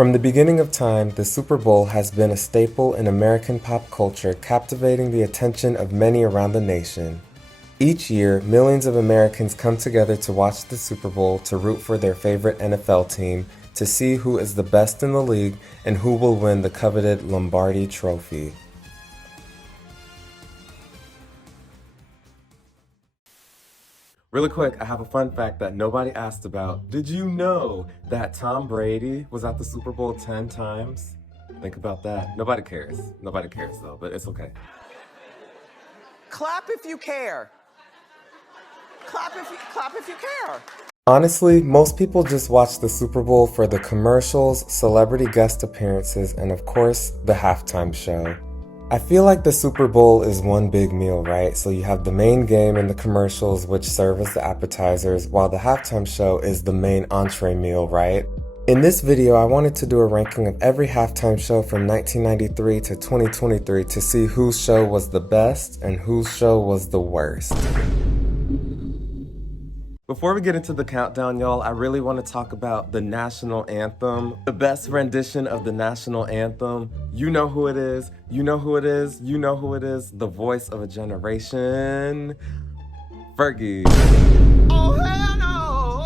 From the beginning of time, the Super Bowl has been a staple in American pop culture, captivating the attention of many around the nation. Each year, millions of Americans come together to watch the Super Bowl, to root for their favorite NFL team, to see who is the best in the league, and who will win the coveted Lombardi Trophy. Really quick, I have a fun fact that nobody asked about. Did you know that Tom Brady was at the Super Bowl 10 times? Think about that. Nobody cares. Nobody cares though, but it's okay. Clap if you care. Clap if you care. Honestly, most people just watch the Super Bowl for the commercials, celebrity guest appearances, and of course, the halftime show. I feel like the Super Bowl is one big meal, right? So you have the main game and the commercials, which serve as the appetizers, while the halftime show is the main entree meal, right? In this video, I wanted to do a ranking of every halftime show from 1993 to 2023 to see whose show was the best and whose show was the worst. Before we get into the countdown, y'all, I really want to talk about the national anthem. The best rendition of the national anthem. You know who it is. You know who it is. You know who it is. The voice of a generation. Fergie. Oh, hell no.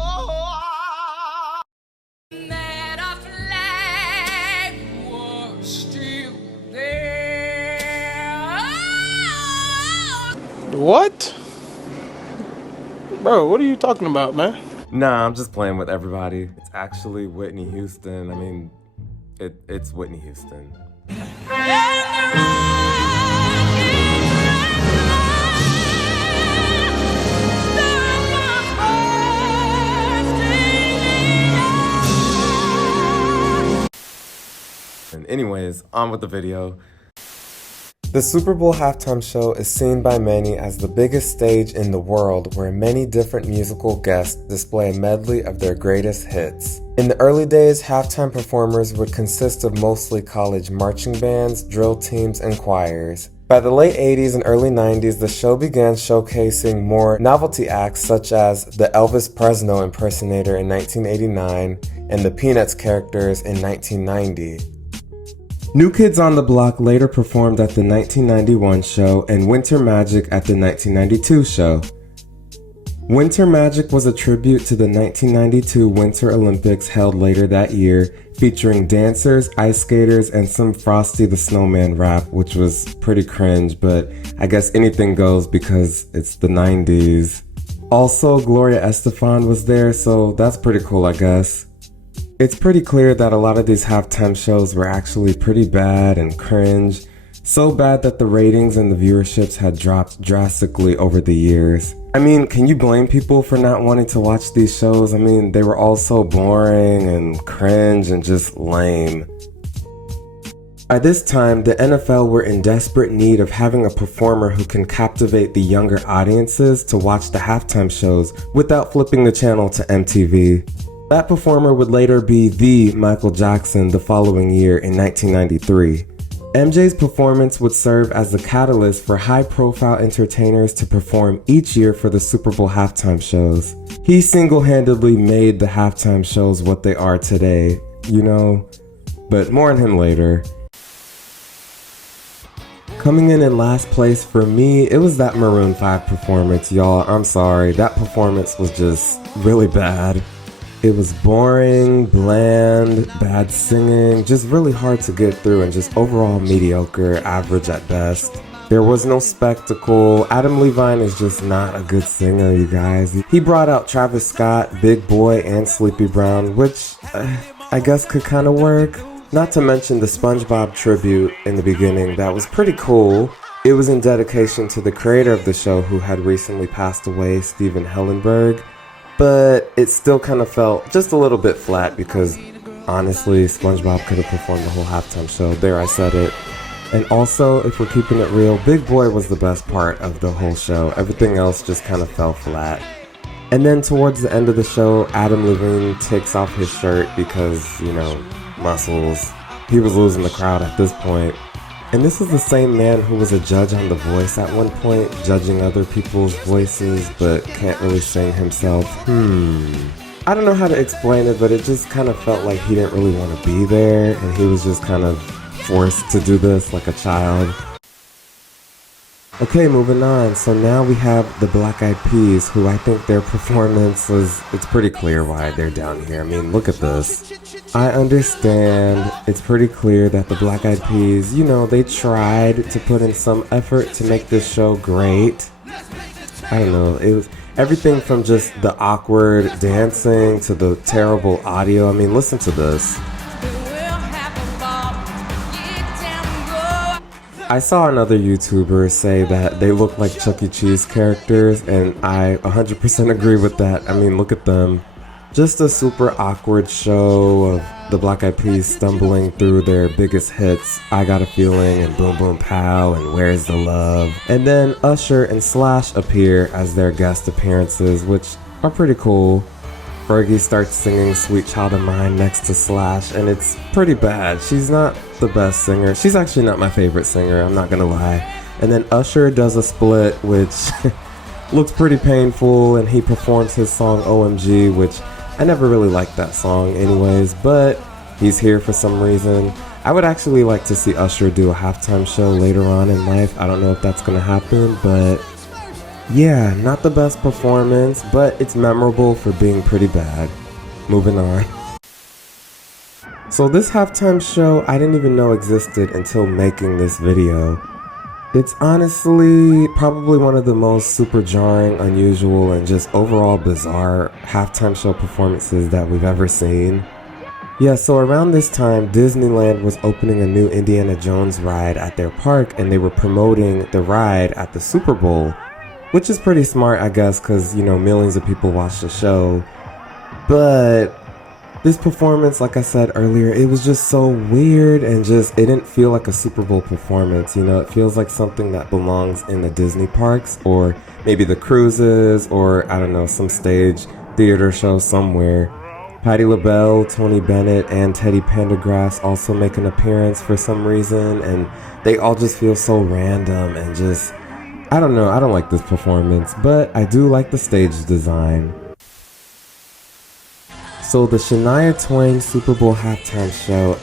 That our flag was still there. What? Bro, what are you talking about, man? Nah, I'm just playing with everybody. It's actually Whitney Houston. I mean, it's Whitney Houston. And anyways, on with the video. The Super Bowl halftime show is seen by many as the biggest stage in the world where many different musical guests display a medley of their greatest hits. In the early days, halftime performers would consist of mostly college marching bands, drill teams, and choirs. By the late 80s and early 90s, the show began showcasing more novelty acts such as the Elvis Presley impersonator in 1989 and the Peanuts characters in 1990. New Kids on the Block later performed at the 1991 show and Winter Magic at the 1992 show. Winter Magic was a tribute to the 1992 Winter Olympics held later that year, featuring dancers, ice skaters, and some Frosty the Snowman rap, which was pretty cringe, but I guess anything goes because it's the 90s. Also, Gloria Estefan was there, so that's pretty cool, I guess. It's pretty clear that a lot of these halftime shows were actually pretty bad and cringe, so bad that the ratings and the viewerships had dropped drastically over the years. I mean, can you blame people for not wanting to watch these shows? I mean, they were all so boring and cringe and just lame. By this time, the NFL were in desperate need of having a performer who can captivate the younger audiences to watch the halftime shows without flipping the channel to MTV. That performer would later be the Michael Jackson the following year in 1993. MJ's performance would serve as the catalyst for high-profile entertainers to perform each year for the Super Bowl halftime shows. He single-handedly made the halftime shows what they are today, you know, but more on him later. Coming in last place for me, it was that Maroon 5 performance, y'all. I'm sorry, that performance was just really bad. It was boring, bland, bad singing, just really hard to get through and just overall mediocre, average at best. There was no spectacle. Adam Levine is just not a good singer, you guys. He brought out Travis Scott, Big Boy, and Sleepy Brown, which I guess could kind of work. Not to mention the SpongeBob tribute in the beginning, that was pretty cool. It was in dedication to the creator of the show who had recently passed away, Steven Hellenberg. But it still kind of felt just a little bit flat because, honestly, SpongeBob could have performed the whole halftime show. There, I said it. And also, if we're keeping it real, Big Boy was the best part of the whole show. Everything else just kind of fell flat. And then towards the end of the show, Adam Levine takes off his shirt because, you know, muscles. He was losing the crowd at this point. And this is the same man who was a judge on The Voice at one point, judging other people's voices, but can't really sing himself. I don't know how to explain it, but it just kind of felt like he didn't really want to be there, and he was just kind of forced to do this like a child. Okay, moving on. So now we have the Black Eyed Peas, who I think their performance was, it's pretty clear why they're down here. I mean, look at this. I understand it's pretty clear that the Black Eyed Peas, you know, they tried to put in some effort to make this show great. I don't know, it was everything from just the awkward dancing to the terrible audio. I mean, listen to this. I saw another YouTuber say that they look like Chuck E. Cheese characters, and I 100% agree with that. I mean, look at them. Just a super awkward show of the Black Eyed Peas stumbling through their biggest hits, I Got a Feeling and Boom Boom Pow and Where's the Love. And then Usher and Slash appear as their guest appearances, which are pretty cool. Fergie starts singing Sweet Child of Mine next to Slash, and it's pretty bad. She's not the best singer. She's actually not my favorite singer, I'm not gonna lie. And then Usher does a split, which looks pretty painful, and he performs his song OMG, which I never really liked that song anyways, but he's here for some reason. I would actually like to see Usher do a halftime show later on in life. I don't know if that's gonna happen, but yeah, not the best performance, but it's memorable for being pretty bad. Moving on. So this halftime show I didn't even know existed until making this video. It's honestly probably one of the most super jarring, unusual, and just overall bizarre halftime show performances that we've ever seen. Yeah, so around this time, Disneyland was opening a new Indiana Jones ride at their park, and they were promoting the ride at the Super Bowl. Which is pretty smart, I guess, because, you know, millions of people watch the show. But this performance, like I said earlier, it was just so weird and just, it didn't feel like a Super Bowl performance, you know? It feels like something that belongs in the Disney parks or maybe the cruises or, I don't know, some stage theater show somewhere. Patti LaBelle, Tony Bennett, and Teddy Pendergrass also make an appearance for some reason, and they all just feel so random and just, I don't know, I don't like this performance, but I do like the stage design. So the Shania Twain Super Bowl halftime show,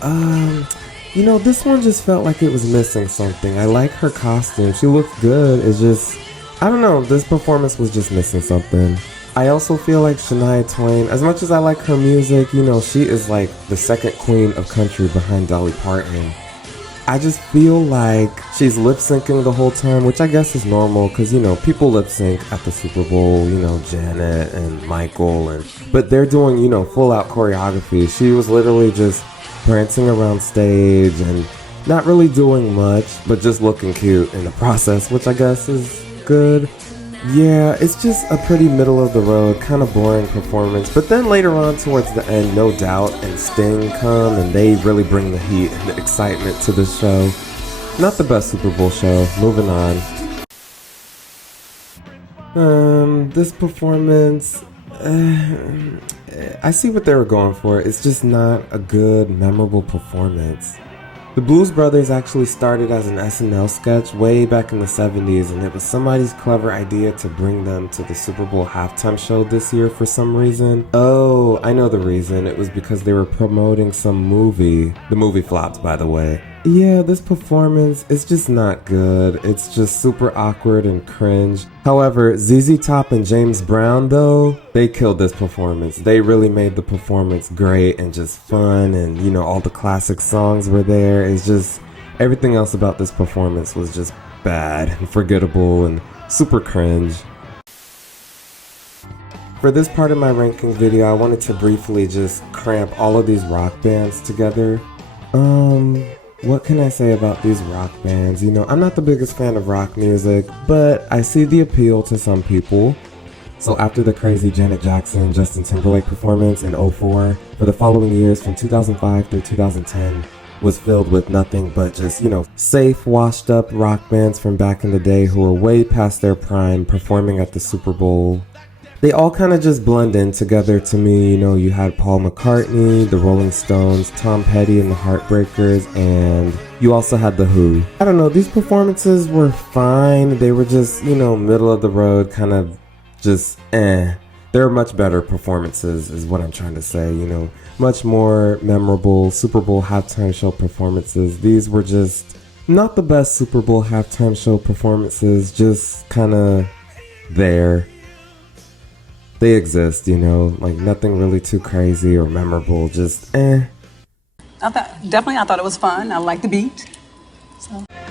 you know, this one just felt like it was missing something. I like her costume, she looked good, it's just, I don't know, this performance was just missing something. I also feel like Shania Twain, as much as I like her music, you know, she is like the second queen of country behind Dolly Parton. I just feel like she's lip syncing the whole time, which I guess is normal because, you know, people lip sync at the Super Bowl, you know, Janet and Michael, but they're doing, you know, full out choreography. She was literally just prancing around stage and not really doing much, but just looking cute in the process, which I guess is good. Yeah, it's just a pretty middle of the road, kind of boring performance. But then later on towards the end, No Doubt and Sting come and they really bring the heat and the excitement to the show. Not the best Super Bowl show. Moving on. This performance, I see what they were going for. It's just not a good, memorable performance. The Blues Brothers actually started as an SNL sketch way back in the 70s, and it was somebody's clever idea to bring them to the Super Bowl halftime show this year for some reason. Oh, I know the reason. It was because they were promoting some movie. The movie flopped, by the way. Yeah, this performance is just not good. It's just super awkward and cringe. However, ZZ Top and James Brown, though, they killed this performance. They really made the performance great and just fun, and, you know, all the classic songs were there. It's just, everything else about this performance was just bad and forgettable and super cringe. For this part of my ranking video, I wanted to briefly just cramp all of these rock bands together. What can I say about these rock bands? You know, I'm not the biggest fan of rock music, but I see the appeal to some people. So after the crazy Janet Jackson, Justin Timberlake performance in 2004, for the following years from 2005 through 2010 was filled with nothing but just, you know, safe, washed up rock bands from back in the day who were way past their prime performing at the Super Bowl. They all kind of just blend in together to me. You know, you had Paul McCartney, the Rolling Stones, Tom Petty and the Heartbreakers, and you also had The Who. I don't know, these performances were fine. They were just, you know, middle of the road, kind of just There are much better performances, is what I'm trying to say, you know, much more memorable Super Bowl halftime show performances. These were just not the best Super Bowl halftime show performances, just kind of there. They exist, you know, like nothing really too crazy or memorable, just eh. I thought it was fun. I liked the beat.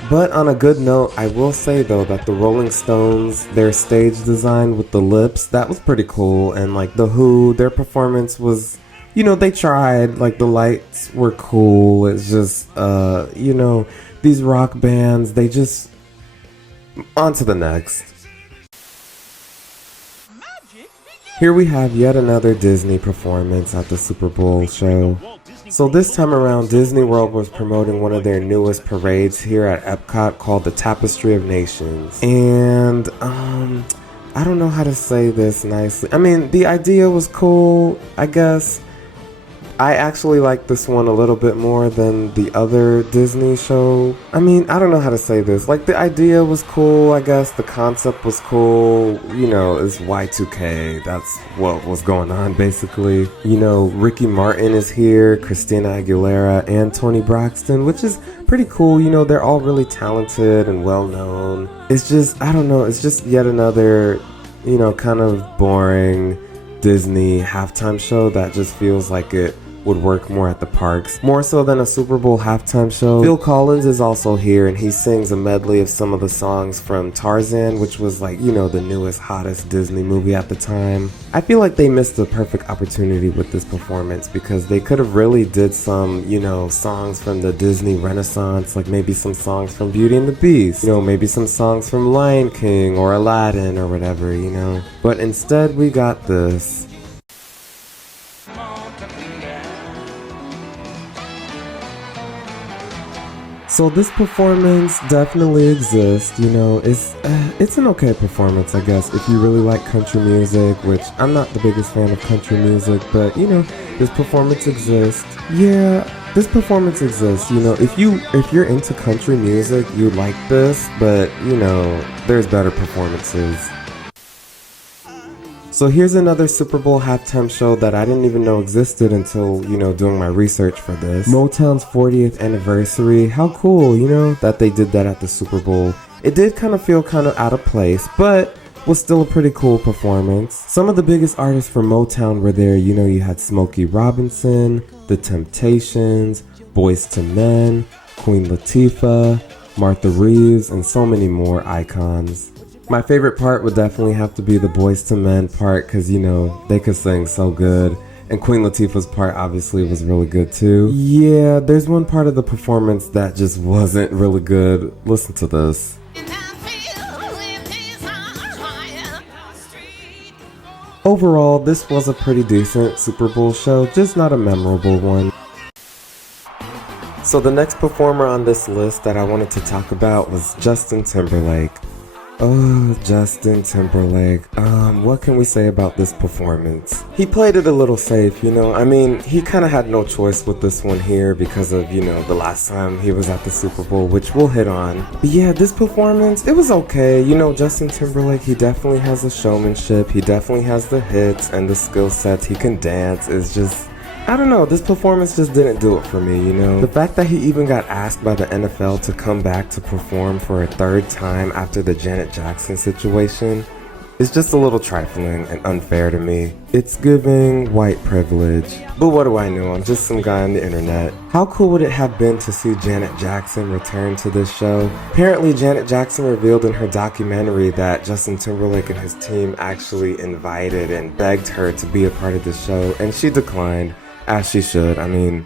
But on a good note, I will say though that the Rolling Stones, their stage design with the lips, that was pretty cool. And like the Who, their performance was, you know, they tried, like the lights were cool. It's just, you know, these rock bands, they just, on to the next. Here we have yet another Disney performance at the Super Bowl show. So this time around, Disney World was promoting one of their newest parades here at Epcot called the Tapestry of Nations. And, I don't know how to say this nicely. I mean, the idea was cool, I guess. I actually like this one a little bit more than the other Disney show. I mean, I don't know how to say this. Like, the idea was cool, I guess. The concept was cool. You know, it's Y2K. That's what was going on, basically. You know, Ricky Martin is here, Christina Aguilera, and Toni Braxton, which is pretty cool. You know, they're all really talented and well-known. It's just, I don't know, it's just yet another, you know, kind of boring Disney halftime show that just feels like it would work more at the parks, more so than a Super Bowl halftime show. Phil Collins is also here, and he sings a medley of some of the songs from Tarzan, which was like, you know, the newest, hottest Disney movie at the time. I feel like they missed a perfect opportunity with this performance because they could have really did some, you know, songs from the Disney Renaissance, like maybe some songs from Beauty and the Beast, you know, maybe some songs from Lion King or Aladdin or whatever, you know. But instead we got this. So this performance definitely exists, you know, it's an okay performance, I guess, if you really like country music, which I'm not the biggest fan of country music, but, you know, this performance exists. Yeah, this performance exists, you know, if you're into country music, you like this, but, you know, there's better performances. So here's another Super Bowl halftime show that I didn't even know existed until, you know, doing my research for this. Motown's 40th anniversary. How cool, you know, that they did that at the Super Bowl. It did kind of feel kind of out of place, but was still a pretty cool performance. Some of the biggest artists from Motown were there. You know, you had Smokey Robinson, The Temptations, Boyz II Men, Queen Latifah, Martha Reeves, and so many more icons. My favorite part would definitely have to be the Boyz II Men part because, you know, they could sing so good. And Queen Latifah's part obviously was really good too. Yeah, there's one part of the performance that just wasn't really good. Listen to this. Overall, this was a pretty decent Super Bowl show, just not a memorable one. So the next performer on this list that I wanted to talk about was Justin Timberlake. Oh, Justin Timberlake. What can we say about this performance? He played it a little safe, you know. I mean, he kind of had no choice with this one here because of, you know, the last time he was at the Super Bowl, which we'll hit on. But yeah, this performance, it was okay. You know, Justin Timberlake, he definitely has the showmanship. He definitely has the hits and the skill sets. He can dance. It's just, I don't know, this performance just didn't do it for me, you know. The fact that he even got asked by the NFL to come back to perform for a third time after the Janet Jackson situation is just a little trifling and unfair to me. It's giving white privilege. But what do I know? I'm just some guy on the internet. How cool would it have been to see Janet Jackson return to this show? Apparently, Janet Jackson revealed in her documentary that Justin Timberlake and his team actually invited and begged her to be a part of the show, and she declined. As she should. I mean,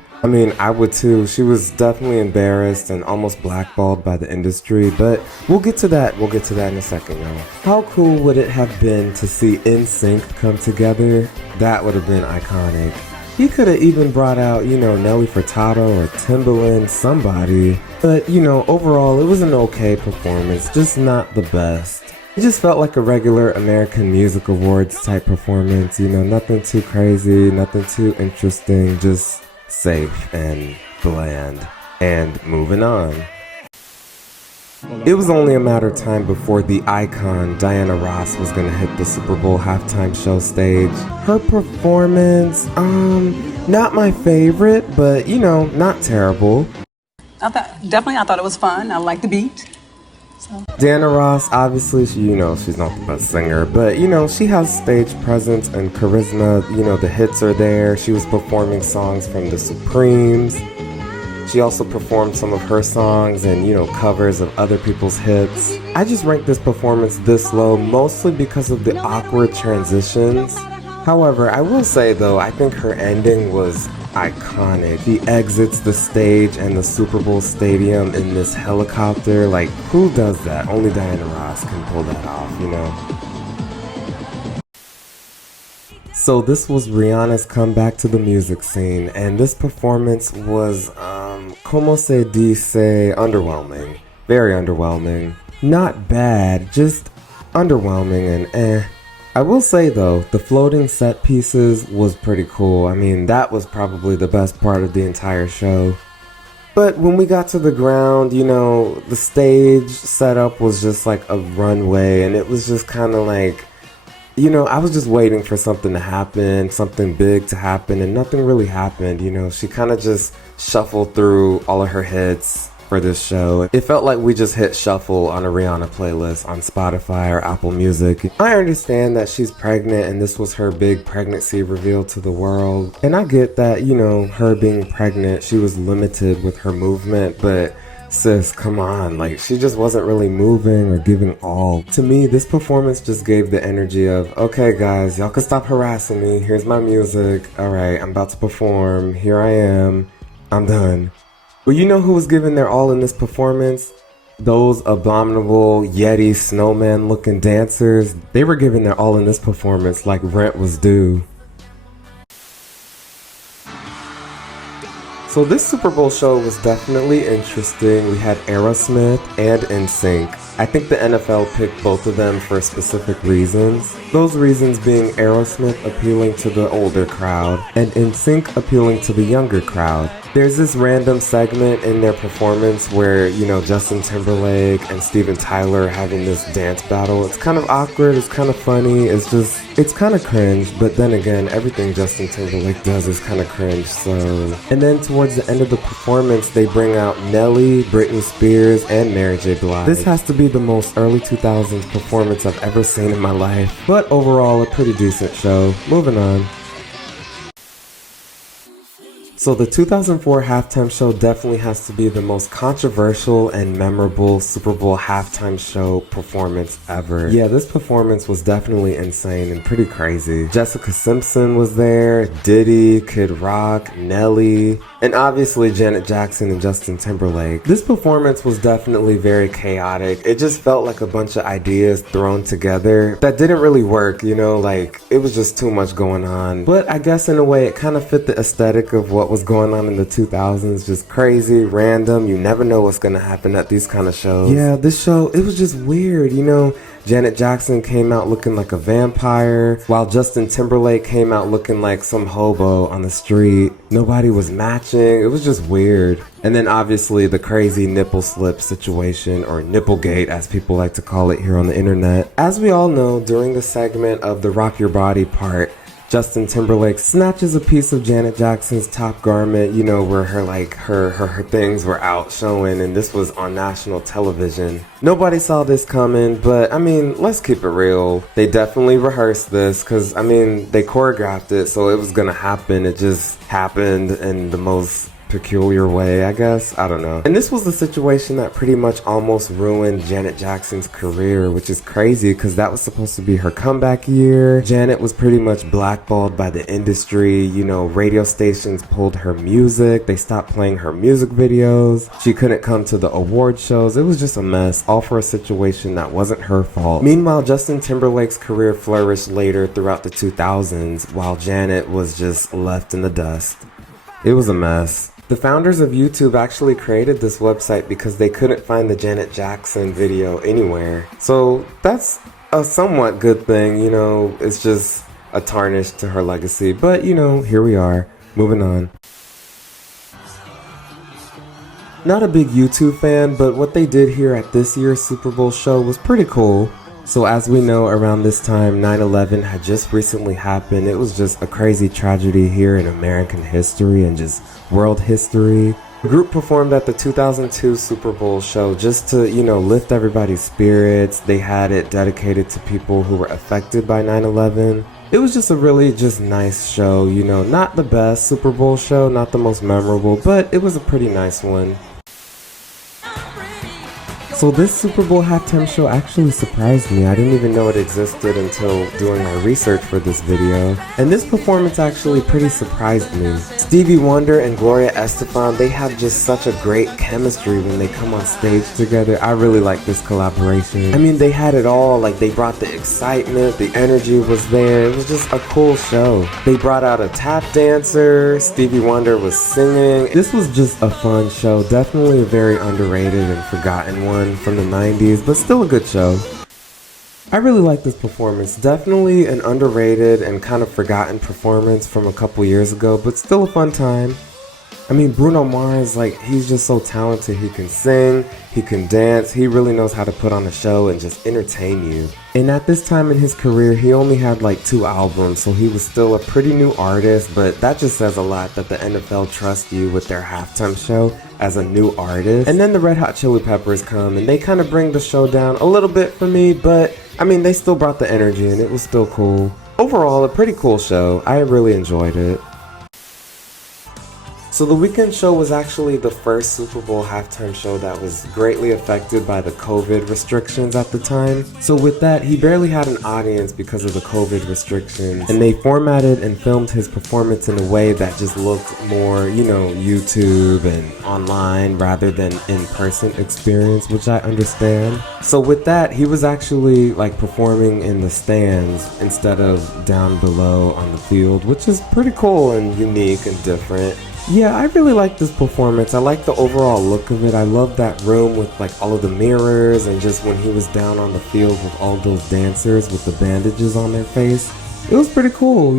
I would too. She was definitely embarrassed and almost blackballed by the industry, but we'll get to that. We'll get to that in a second, y'all. How cool would it have been to see NSYNC come together? That would have been iconic. He could have even brought out, you know, Nelly Furtado or Timbaland, somebody. But, you know, overall, it was an okay performance, just not the best. It just felt like a regular American Music Awards type performance, you know, nothing too crazy, nothing too interesting, just safe and bland. And moving on. It was only a matter of time before the icon Diana Ross was gonna hit the Super Bowl halftime show stage. Her performance, not my favorite, but you know, not terrible. I thought it was fun. I liked the beat. Diana Ross, obviously, she's not the best singer, but she has stage presence and charisma. The hits are there. She was performing songs from the Supremes. She also performed some of her songs and, covers of other people's hits. I just ranked this performance this low mostly because of the awkward transitions. However, I will say though, I think her ending was iconic. She exits the stage and the Super Bowl stadium in this helicopter. Like, who does that? Only Diana Ross can pull that off, So this was Rihanna's comeback to the music scene, and this performance was, como se dice, underwhelming. Very underwhelming. Not bad, just underwhelming and eh. I will say though, the floating set pieces was pretty cool. I mean, that was probably the best part of the entire show. But when we got to the ground, the stage setup was just like a runway, and it was just kind of like, I was just waiting for something to happen, something big to happen, and nothing really happened. She kind of just shuffled through all of her hits for this show. It felt like we just hit shuffle on a Rihanna playlist on Spotify or Apple Music. I understand that she's pregnant and this was her big pregnancy reveal to the world. And I get that, her being pregnant, she was limited with her movement, but sis, come on, like she just wasn't really moving or giving all. To me, this performance just gave the energy of, okay guys, y'all can stop harassing me. Here's my music. All right, I'm about to perform. Here I am. I'm done. But you know who was giving their all in this performance? Those abominable Yeti snowman looking dancers. They were giving their all in this performance like rent was due. So this Super Bowl show was definitely interesting. We had Aerosmith and NSYNC. I think the NFL picked both of them for specific reasons. Those reasons being Aerosmith appealing to the older crowd and NSYNC appealing to the younger crowd. There's this random segment in their performance where, Justin Timberlake and Steven Tyler are having this dance battle. It's kind of awkward, it's kind of funny, it's kind of cringe, but then again, everything Justin Timberlake does is kind of cringe, so. And then towards the end of the performance, they bring out Nelly, Britney Spears, and Mary J. Blige. This has to be the most early 2000s performance I've ever seen in my life, but overall, a pretty decent show. Moving on. So the 2004 halftime show definitely has to be the most controversial and memorable Super Bowl halftime show performance ever. Yeah, this performance was definitely insane and pretty crazy. Jessica Simpson was there, Diddy, Kid Rock, Nelly, and obviously Janet Jackson and Justin Timberlake. This performance was definitely very chaotic. It just felt like a bunch of ideas thrown together that didn't really work, like it was just too much going on. But I guess in a way it kind of fit the aesthetic of what was going on in the 2000s, just crazy, random, you never know what's gonna happen at these kind of shows. Yeah, this show, it was just weird, Janet Jackson came out looking like a vampire, while Justin Timberlake came out looking like some hobo on the street. Nobody was matching, it was just weird. And then obviously the crazy nipple slip situation, or nipplegate as people like to call it here on the internet. As we all know, during the segment of the Rock Your Body part, Justin Timberlake snatches a piece of Janet Jackson's top garment, where her things were out showing, and this was on national television. Nobody saw this coming, but I mean, let's keep it real. They definitely rehearsed this, because they choreographed it, so it was gonna happen. It just happened in the most peculiar way, I guess. I don't know. And this was the situation that pretty much almost ruined Janet Jackson's career, which is crazy because that was supposed to be her comeback year. Janet was pretty much blackballed by the industry. Radio stations pulled her music. They stopped playing her music videos. She couldn't come to the award shows. It was just a mess, all for a situation that wasn't her fault. Meanwhile, Justin Timberlake's career flourished later throughout the 2000s, while Janet was just left in the dust. It was a mess. The founders of YouTube actually created this website because they couldn't find the Janet Jackson video anywhere. So that's a somewhat good thing, it's just a tarnish to her legacy. But, here we are, moving on. Not a big YouTube fan, but what they did here at this year's Super Bowl show was pretty cool. So as we know, around this time, 9/11 had just recently happened. It was just a crazy tragedy here in American history and just world history. The group performed at the 2002 Super Bowl show just to, lift everybody's spirits. They had it dedicated to people who were affected by 9/11. It was just a really nice show, not the best Super Bowl show, not the most memorable, but it was a pretty nice one. So this Super Bowl halftime show actually surprised me. I didn't even know it existed until doing my research for this video. And this performance actually pretty surprised me. Stevie Wonder and Gloria Estefan, they have just such a great chemistry when they come on stage together. I really like this collaboration. I mean, they had it all. Like, they brought the excitement, the energy was there. It was just a cool show. They brought out a tap dancer. Stevie Wonder was singing. This was just a fun show. Definitely a very underrated and forgotten one from the 90s, but still a good show. I really like this performance. Definitely an underrated and kind of forgotten performance from a couple years ago, but still a fun time. I mean, Bruno Mars, he's just so talented. He can sing, he can dance, he really knows how to put on a show and just entertain you. And at this time in his career, he only had 2 albums, so he was still a pretty new artist, but that just says a lot that the NFL trusts you with their halftime show as a new artist. And then the Red Hot Chili Peppers come, and they kind of bring the show down a little bit for me, but I mean, they still brought the energy and it was still cool. Overall, a pretty cool show. I really enjoyed it. So the weekend show was actually the first Super Bowl halftime show that was greatly affected by the COVID restrictions at the time. So with that, he barely had an audience because of the COVID restrictions, and they formatted and filmed his performance in a way that just looked more, YouTube and online rather than in-person experience, which I understand. So with that, he was actually performing in the stands instead of down below on the field, which is pretty cool and unique and different. Yeah, I really like this performance. I like the overall look of it. I love that room with all of the mirrors, and just when he was down on the field with all those dancers with the bandages on their face. It was pretty cool,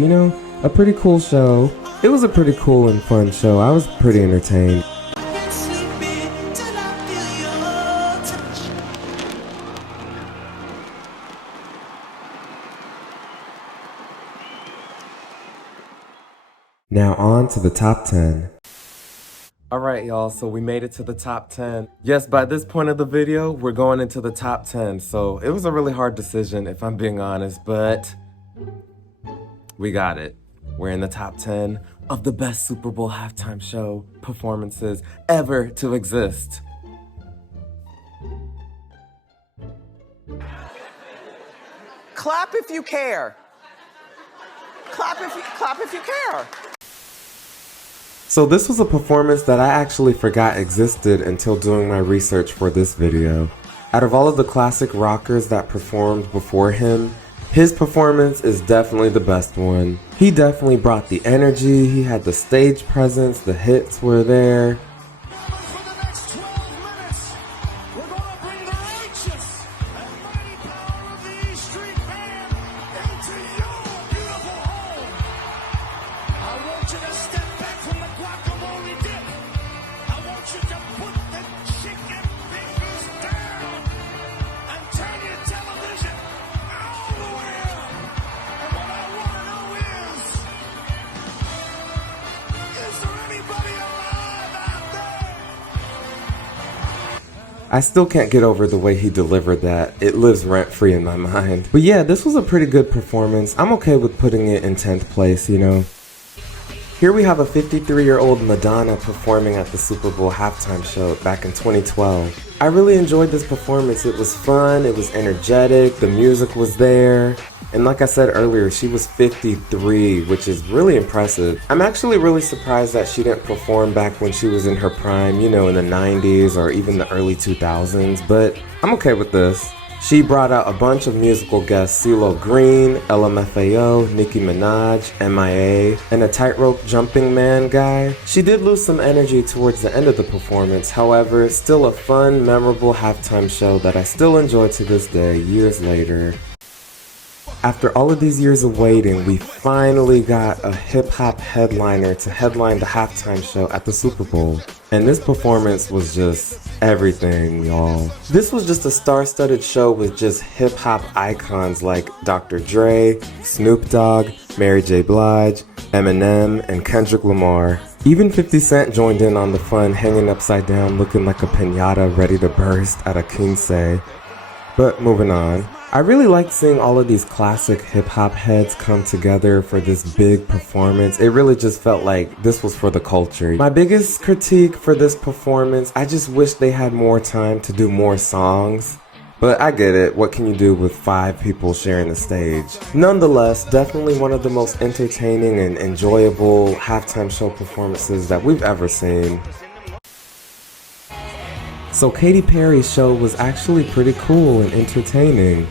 a pretty cool show. It was a pretty cool and fun show. I was pretty entertained. Now on to the top 10. Alright y'all, so we made it to the top 10. Yes, by this point of the video, we're going into the top 10. So it was a really hard decision if I'm being honest, but we got it. We're in the top 10 of the best Super Bowl halftime show performances ever to exist. Clap if you care. Clap if you care. So this was a performance that I actually forgot existed until doing my research for this video. Out of all of the classic rockers that performed before him, his performance is definitely the best one. He definitely brought the energy, he had the stage presence, the hits were there. I still can't get over the way he delivered that. It lives rent-free in my mind. But yeah, this was a pretty good performance. I'm okay with putting it in 10th place, Here we have a 53-year-old Madonna performing at the Super Bowl halftime show back in 2012. I really enjoyed this performance. It was fun, it was energetic, the music was there. And like I said earlier, she was 53, which is really impressive. I'm actually really surprised that she didn't perform back when she was in her prime, in the 90s or even the early 2000s, but I'm okay with this. She brought out a bunch of musical guests: CeeLo Green, LMFAO, Nicki Minaj, MIA, and a tightrope jumping man guy. She did lose some energy towards the end of the performance, however, still a fun, memorable halftime show that I still enjoy to this day, years later. After all of these years of waiting, we finally got a hip-hop headliner to headline the halftime show at the Super Bowl. And this performance was just everything, y'all. This was just a star-studded show with just hip-hop icons like Dr. Dre, Snoop Dogg, Mary J. Blige, Eminem, and Kendrick Lamar. Even 50 Cent joined in on the fun, hanging upside down looking like a piñata ready to burst at a quince. But moving on. I really liked seeing all of these classic hip-hop heads come together for this big performance. It really just felt like this was for the culture. My biggest critique for this performance, I just wish they had more time to do more songs. But I get it, what can you do with 5 people sharing the stage? Nonetheless, definitely one of the most entertaining and enjoyable halftime show performances that we've ever seen. So Katy Perry's show was actually pretty cool and entertaining.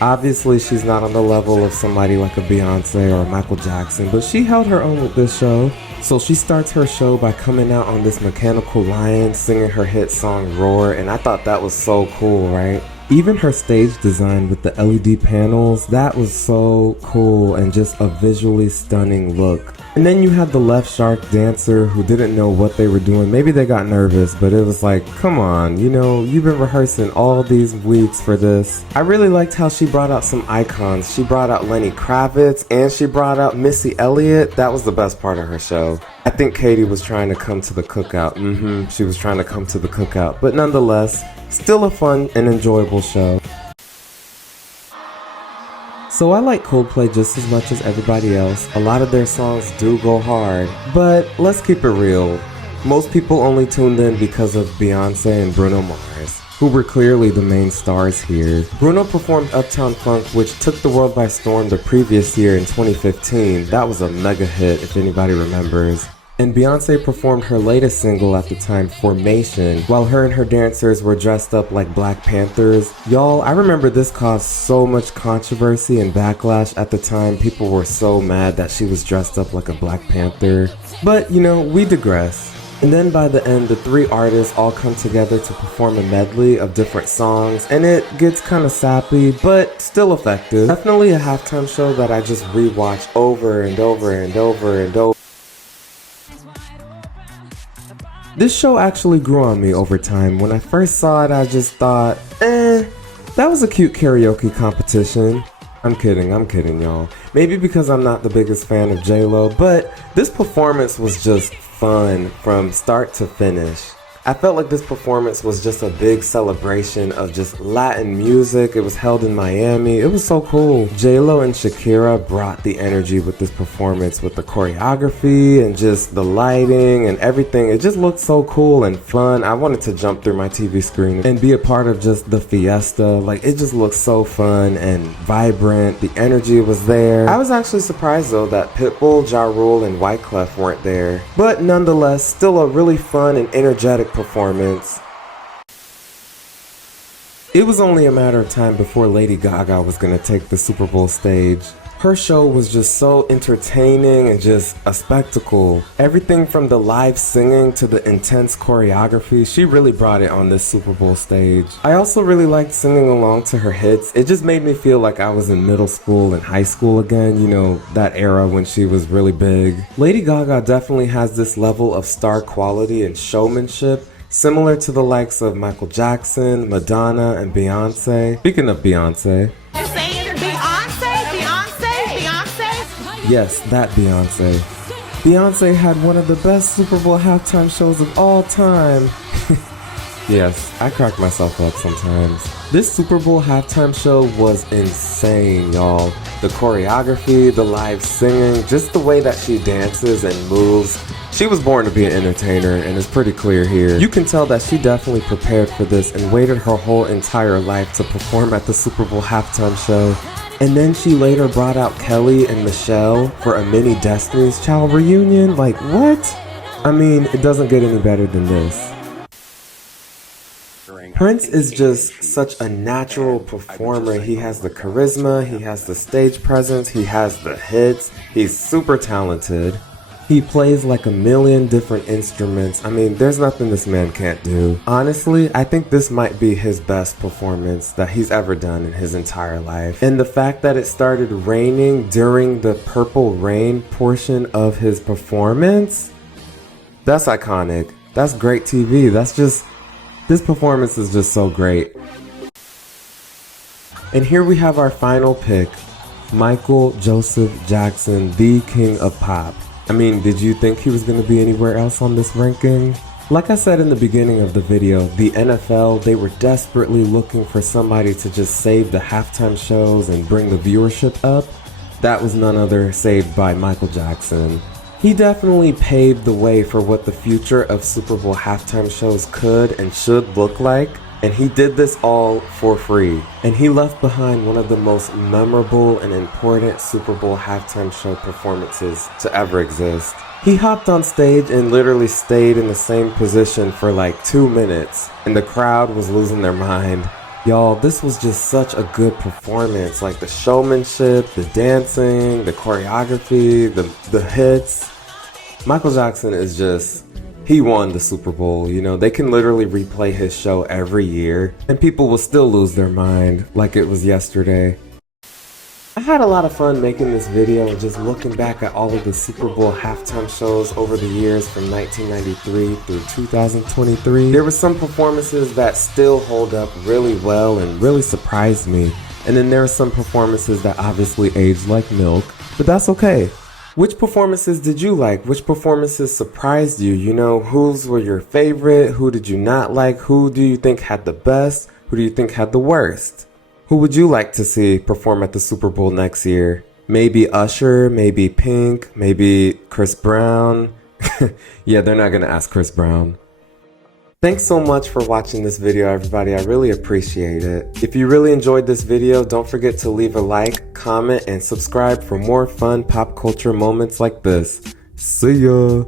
Obviously, she's not on the level of somebody like a Beyonce or a Michael Jackson, but she held her own with this show. So she starts her show by coming out on this mechanical lion singing her hit song Roar, and I thought that was so cool, right? Even her stage design with the LED panels, that was so cool and just a visually stunning look. And then you had the left shark dancer who didn't know what they were doing. Maybe they got nervous, but it was like, come on, you know, you've been rehearsing all these weeks for this. I really liked how she brought out some icons. She brought out Lenny Kravitz and she brought out Missy Elliott. That was the best part of her show. I think Katy was trying to come to the cookout. She was trying to come to the cookout. But nonetheless, still a fun and enjoyable show. So I like Coldplay just as much as everybody else. A lot of their songs do go hard, but let's keep it real. Most people only tuned in because of Beyonce and Bruno Mars, who were clearly the main stars here. Bruno performed Uptown Funk, which took the world by storm the previous year in 2015. That was a mega hit if anybody remembers. And Beyonce performed her latest single at the time, Formation, while her and her dancers were dressed up like Black Panthers. Y'all, I remember this caused so much controversy and backlash at the time. People were so mad that she was dressed up like a Black Panther. But, you know, we digress. And then by the end, the 3 artists all come together to perform a medley of different songs, and it gets kind of sappy, but still effective. Definitely a halftime show that I just rewatch over and over and over and over. This show actually grew on me over time. When I first saw it, I just thought, that was a cute karaoke competition. I'm kidding, y'all. Maybe because I'm not the biggest fan of J-Lo, but this performance was just fun from start to finish. I felt like this performance was just a big celebration of just Latin music. It was held in Miami. It was so cool. J-Lo and Shakira brought the energy with this performance, with the choreography and just the lighting and everything. It just looked so cool and fun. I wanted to jump through my TV screen and be a part of just the fiesta. Like, it just looked so fun and vibrant. The energy was there. I was actually surprised though that Pitbull, Ja Rule, and Wyclef weren't there. But nonetheless, still a really fun and energetic performance. It was only a matter of time before Lady Gaga was gonna take the Super Bowl stage. Her show was just so entertaining and just a spectacle. Everything from the live singing to the intense choreography, she really brought it on this Super Bowl stage. I also really liked singing along to her hits. It just made me feel like I was in middle school and high school again, you know, that era when she was really big. Lady Gaga definitely has this level of star quality and showmanship, similar to the likes of Michael Jackson, Madonna, and Beyonce. Speaking of Beyonce, You're saying Beyonce? yes, that Beyonce. Beyonce had one of the best Super Bowl halftime shows of all time. Yes, I crack myself up sometimes. This Super Bowl halftime show was insane, y'all. The choreography, the live singing, just the way that she dances and moves. She was born to be an entertainer, and it's pretty clear here. You can tell that she definitely prepared for this and waited her whole entire life to perform at the Super Bowl halftime show. And then she later brought out Kelly and Michelle for a mini Destiny's Child reunion. Like, what? I mean, it doesn't get any better than this. Prince is just such a natural performer. He has the charisma, he has the stage presence, he has the hits, he's super talented. He plays like a million different instruments. I mean, there's nothing this man can't do. Honestly, I think this might be his best performance that he's ever done in his entire life. And the fact that it started raining during the Purple Rain portion of his performance, that's iconic. That's great TV. This performance is just so great. And here we have our final pick, Michael Joseph Jackson, the king of pop. I mean, did you think he was going to be anywhere else on this ranking? Like I said in the beginning of the video, the NFL, they were desperately looking for somebody to just save the halftime shows and bring the viewership up. That was none other saved by Michael Jackson. He definitely paved the way for what the future of Super Bowl halftime shows could and should look like. And he did this all for free. And he left behind one of the most memorable and important Super Bowl halftime show performances to ever exist. He hopped on stage and literally stayed in the same position for like 2 minutes, and the crowd was losing their mind. Y'all, this was just such a good performance. Like the showmanship, the dancing, the choreography, the hits. Michael Jackson is just... he won the Super Bowl, you know, they can literally replay his show every year and people will still lose their mind like it was yesterday. I had a lot of fun making this video and just looking back at all of the Super Bowl halftime shows over the years from 1993 through 2023. There were some performances that still hold up really well and really surprised me. And then there are some performances that obviously aged like milk, but that's okay. Which performances did you like? Which performances surprised you? You know, whose were your favorite? Who did you not like? Who do you think had the best? Who do you think had the worst? Who would you like to see perform at the Super Bowl next year? Maybe Usher, maybe Pink, maybe Chris Brown. Yeah, they're not gonna ask Chris Brown. Thanks so much for watching this video, everybody. I really appreciate it. If you really enjoyed this video, don't forget to leave a like, comment, and subscribe for more fun pop culture moments like this. See ya!